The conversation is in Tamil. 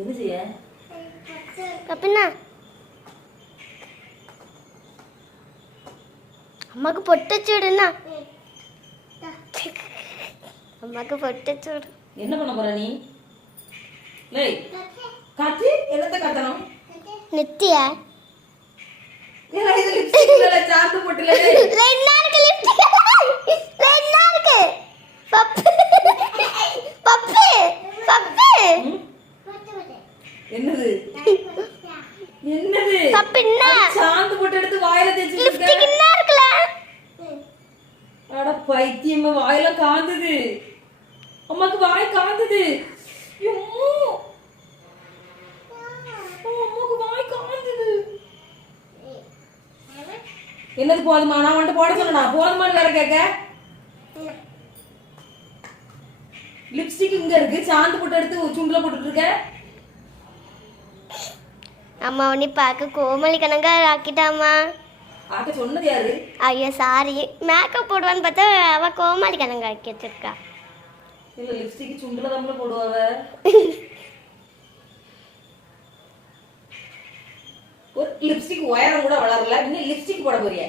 என்ன செய்ய கப்பினா அம்மாக்கு பொட்டு சூடுனா அம்மாக்கு பொட்டு சூடு. என்ன பண்ண போற நீ? லேய் காத்து என்னத்த காத்தணும்? நெத்தியா ஏல இது லிப்ஸ்டிக் இல்ல சாந்து போட்டுல. என்ன இருக்கு லிப்ஸ்டிக்? என்ன இருக்கு? பப்பு பப்பு பப்பு என்னது என்னது பப்பு என்ன? சாந்து போட்டு எடுத்து வாயில தேய்ச்சி லிப்ஸ்டிக் என்ன இருக்குல? அட பைத்தியமா வாயில காந்துது. அம்மாக்கு வாய் காந்துது. அம்மா அம்மாக்கு வாய் காந்துது. என்னது போதுமா? நான் வந்து போட சொன்னா போதுமான்னு வேற கேட்க. லிப்ஸ்டிக் இங்க இருக்கு, சாந்து போட்டு எடுத்து சுண்டுல போட்டுட்டு இருக்க. அம்மா உன்னை பார்க்க கோமலி கணங்கா ஆக்கிட்டாமா. ஆக்க சொன்னது யாரு? ஐயோ சாரி, மேக்கப் போடுவான்னு பார்த்தா அவ கோமாளி கணங்கா ஆக்கி வச்சிருக்கா. இல்ல லிப்ஸ்டிக் சுண்டுல தான் போடுவாவ. ஒரு லிப்ஸ்டிக் உயரம் கூட வளரல, இன்னும் லிப்ஸ்டிக் போட போறியா?